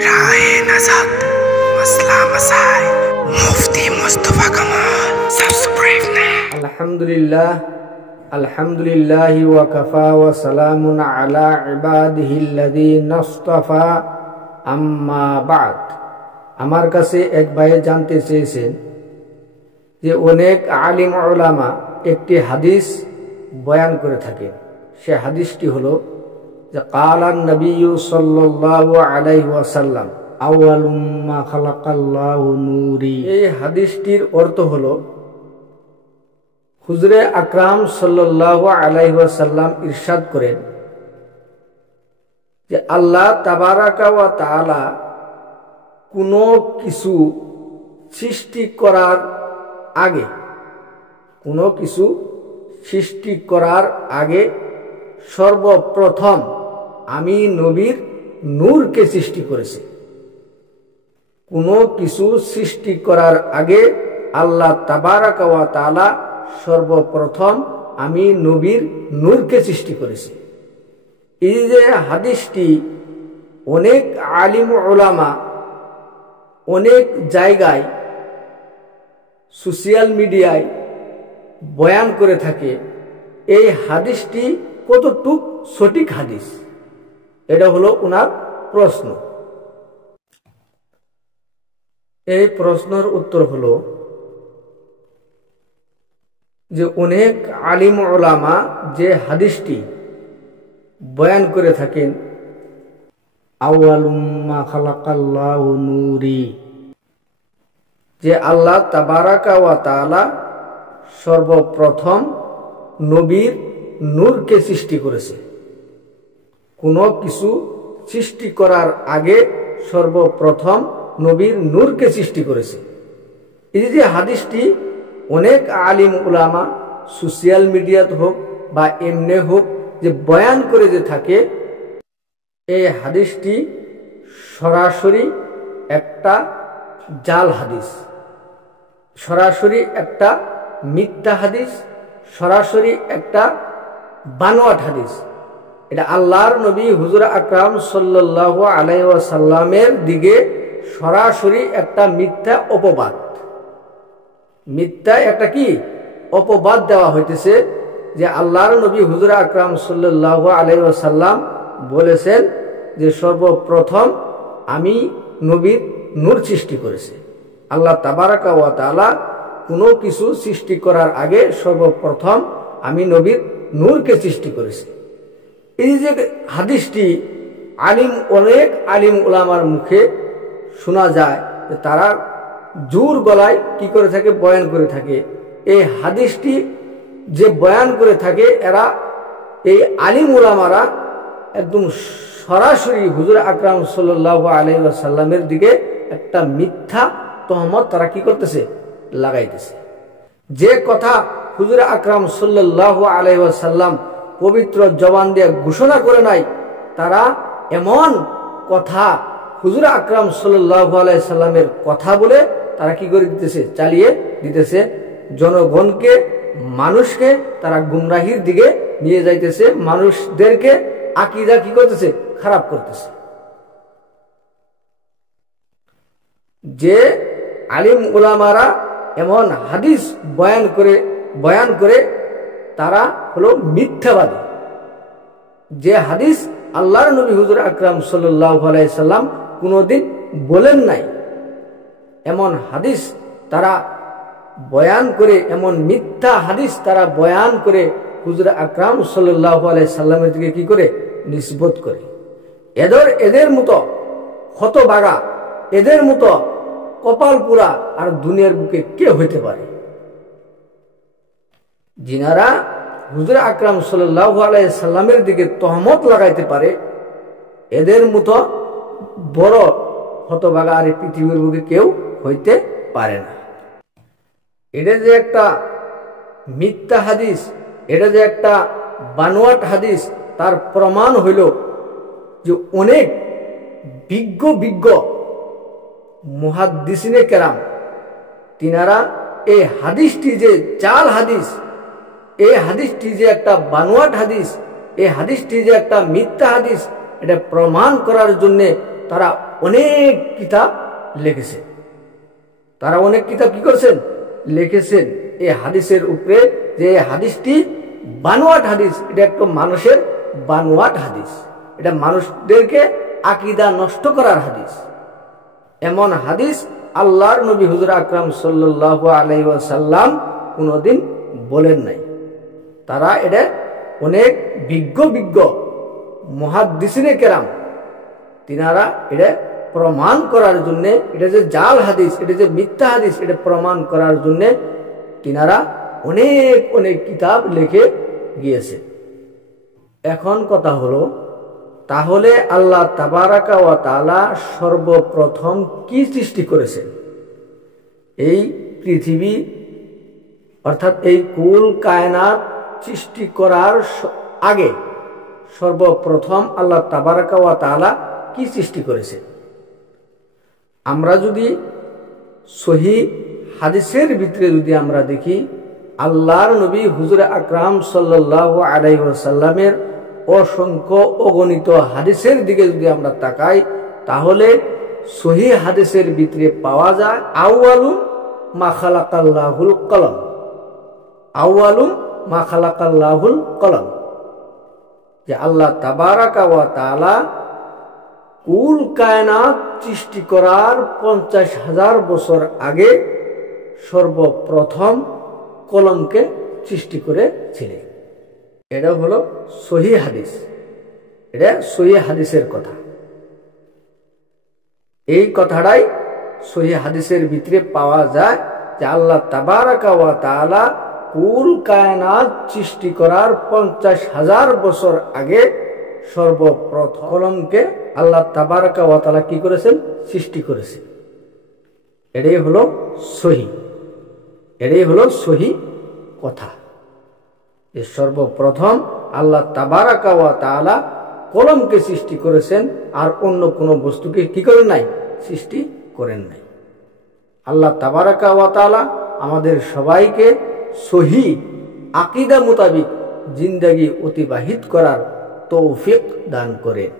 রাহে নাজাত মাসলা মাসাইল মুফতি মুস্তাফা কামাল সাবস্ক্রাইব now আলহামদুলিল্লাহ ওয়া কাফা ওয়া সালামুন আলা ইবাদিহিল্লাযীনা ইসতাফা আম্মা বা'দ। আমার কাছে এক ভাই জানতে চেয়েছেন যে অনেক আলিম উলামা একটি হাদিস বয়ান করে থাকেন। সে হাদিসটি হলো যে কালান নবী সাল্লাল্লাহু আলাইহি ওয়াসাল্লাম আউয়ালু মা খালাকাল্লাহু নূরি। এই হাদিসটির অর্থ হলো হুজুরে আকরাম সাল্লাল্লাহু আলাইহি ওয়াসাল্লাম ইরশাদ করেন যে আল্লাহ তাবারাকা ওয়া তাআলা কোনো কিছু সৃষ্টি করার আগে সর্বপ্রথম আমি নবীর নূরকে সৃষ্টি করেছি। কোনো কিছু সৃষ্টি করার আগে আল্লাহ তাবারাকা ওয়া তাআলা সর্বপ্রথম আমি নবীর নূরকে সৃষ্টি করেছি। এই যে হাদিসটি অনেক আলিম উলামা অনেক জায়গায় সোশ্যাল মিডিয়ায় বয়ান করে থাকে, এই হাদিসটি কতটুক সঠিক হাদিস, এটা হলো ওনার প্রশ্ন। এই প্রশ্নের উত্তর হলো যে অনেক আলিম উলামা যে হাদিসটি বয়ান করে থাকেন আউয়ালু মা খালাকাল্লাহু নূরি, যে আল্লাহ তাবারাকা ওয়া তাআলা সর্বপ্রথম নবীর নূরকে সৃষ্টি করেছে। কোনো কিছু সৃষ্টি করার আগে সর্বপ্রথম নবীর নূরকে সৃষ্টি করেছে। এই যে হাদিসটি অনেক আলিম উলামা সোশ্যাল মিডিয়াতে হোক বা এমনি হোক যে বয়ান করে যে থাকে, এই হাদিসটি সরাসরি একটা জাল হাদিস, সরাসরি একটা মিথ্যা হাদিস, সরাসরি একটা বানোয়াট হাদিস। এটা আল্লাহর নবী হুজুর আকরাম সাল্লাল্লাহু আলাইহি ওয়াসাল্লামের দিকে সরাসরি একটা মিথ্যা অপবাদ, মিথ্যা একটা কি অপবাদ দেওয়া হইতেছে যে আল্লাহর নবী হুজুর আকরাম সাল্লাল্লাহু আলাইহি ওয়াসাল্লাম বলেছেন যে সর্বপ্রথম আমি নবীর নূর সৃষ্টি করেছি। আল্লাহ তাবারাকা ওয়া তাআলা কোনো কিছু সৃষ্টি করার আগে সর্বপ্রথম আমি নবীর নূরকে সৃষ্টি করেছি। এই যে হাদিসটি অনেক আলিম উলামার মুখে শোনা যায় যে তারা জোর গলায় কি করে থাকে, বয়ান করে থাকে। এই হাদিসটি যে বয়ান করে থাকে এরা এই আলিম উলামারা একদম সরাসরি হুজুর আকরাম সাল্লাল্লাহু আলাইহি ওয়াসাল্লামের দিকে একটা মিথ্যা তহমত তারা কি করতেছে, লাগাইতেছে। যে কথা হুজুর আকরাম সাল্লাল্লাহু আলাইহি ওয়াসাল্লাম পবিত্র জবান দিয়ে ঘোষণা করে নাই, তারা এমন কথা হুজুর আকরাম সাল্লাল্লাহু আলাইহি ওয়াসাল্লামের কথা বলে তারা কি করে দিতেছে, চালিয়ে দিতেছে। জনগণকে, মানুষকে তারা গুমরাহির দিকে নিয়ে যাইতেছে, মানুষদেরকে আকীদা কি করতেছে, খারাপ করতেছে। যে আলিম উলামারা এমন হাদিস বয়ান করে তারা হলো মিথ্যাবাদী। যে হাদিস আল্লাহর নবী হুজুর আকরাম সাল্লাল্লাহু আলাইহি সাল্লাম কোনোদিন বলেন নাই, এমন হাদিস তারা বয়ান করে, এমন মিথ্যা হাদিস তারা বয়ান করে হুজুর আকরাম সাল্লাল্লাহু আলাইহি সাল্লামের দিকে কি করে নিসবত করে। এদের মতো হতভাগা, এদের মতো কপাল পুরা আর দুনিয়ার বুকে কে হইতে পারে? যিনারা হুজুর আকরাম সাল্লাল্লাহু আলাইহি সাল্লামের দিকে তহমত লাগাইতে পারে, এদের মতো বড় হতভাগা আর পৃথিবীর বুকে কেউ হইতে পারে না। এটা যে একটা মিথ্যা হাদিস, এটা যে একটা বানোয়াট হাদিস, তার প্রমাণ হইল যে অনেক বিজ্ঞ মুহাদ্দিসিনে কেরাম তিনারা এই হাদিসটি যে জাল হাদিস, এই হাদিসটি যে একটা বানোয়াট হাদিস, এই হাদিসটি যে একটা মিথ্যা হাদিস, এটা প্রমাণ করার জন্য তারা অনেক কিতাব লিখেছেন। তারা অনেক কিতাব কি করেছেন? লিখেছেন এই হাদিসের উপরে, যে হাদিসটি বানোয়াট হাদিস, এটা একটা মানুষের বানোয়াট হাদিস, এটা মানুষদেরকে আকীদা নষ্ট করার হাদিস। এমন হাদিস আল্লাহর নবী হুজুর আকরাম সাল্লাল্লাহু আলাইহি ওয়াসাল্লাম কোনোদিন বলেন নাই। তারা এটা অনেক বিজ্ঞ মুহাদ্দিসিনে কেরাম, তিনারা এটা প্রমাণ করার জন্য, এটা যে জাল হাদিস, এটা যে মিথ্যা হাদিস, এটা প্রমাণ করার জন্য তিনারা অনেক কিতাব লিখে গিয়েছে। এখন কথা হলো, তাহলে আল্লাহ তাবারাকা ওয়া তাআলা সর্বপ্রথম কি সৃষ্টি করেছেন? এই পৃথিবী অর্থাৎ এই কুল কায়নাত সৃষ্টি করার আগে সর্বপ্রথম আল্লাহ তাবারাকা ওয়া তাআলা কি সৃষ্টি করেছে? আমরা যদি সহিহ হাদিসের ভিতরে যদি আমরা দেখি, আল্লাহর নবী হুজুর আকরাম সাল্লাল্লাহু আলাইহি ওয়াসাল্লামের অসংখ্য অগণিত হাদিসের দিকে যদি আমরা তাকাই, তাহলে সহিহ হাদিসের ভিতরে পাওয়া যায় আউয়ালুম মা খালাকাল্লাহুল কলম, আউয়ালুম মা খালাকাল্লাহুল কলম, যে আল্লাহ তাবারাকা ওয়া তাআলা কুল কায়নাত সৃষ্টি করার 50,000 বছর আগে সর্বপ্রথম কলমকে সৃষ্টি করেছিলেন। এটা হলো সহিহ হাদিস, এটা সহিহ হাদিসের কথা। এই কথাটাই সহিহ হাদিসের ভিতরে পাওয়া যায় যে আল্লাহ তাবারাকা ওয়া তাআলা কুল কায়নাত সৃষ্টি করার 50,000 বছর আগে সর্বপ্রথম কলমকে আল্লাহ তাবারাকা ওয়া তাআলা কি করেছেন? সৃষ্টি করেছেন। এটাই হলো সহিহ, এটাই হলো সহিহ কথা, যে সর্বপ্রথম আল্লাহ তাবারাকা ওয়া তাআলা কলমকে সৃষ্টি করেছেন, আর অন্য কোনো বস্তুকে কি করেন নাই? সৃষ্টি করেন নাই। আল্লাহ তাবারাকা ওয়া তাআলা আমাদের সবাইকে সহিহ আকীদা মোতাবিক জিন্দেগি অতিবাহিত করার তৌফিক দান করেন।